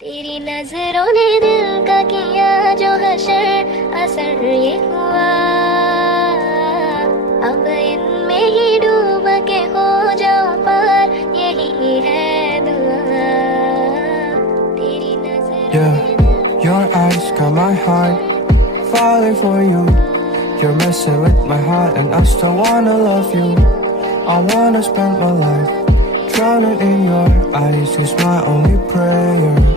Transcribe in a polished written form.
तेरी नजरों ने दिल का किया जो हशर असर ये हुआ अब इनमें ही डूब के हो जाऊं पार यही है दुआ तेरी नजरों Yeah, your eyes got my heart falling for you. You're messing with my heart and I still wanna love you. I wanna spend my life drowning in your eyes is my only prayer.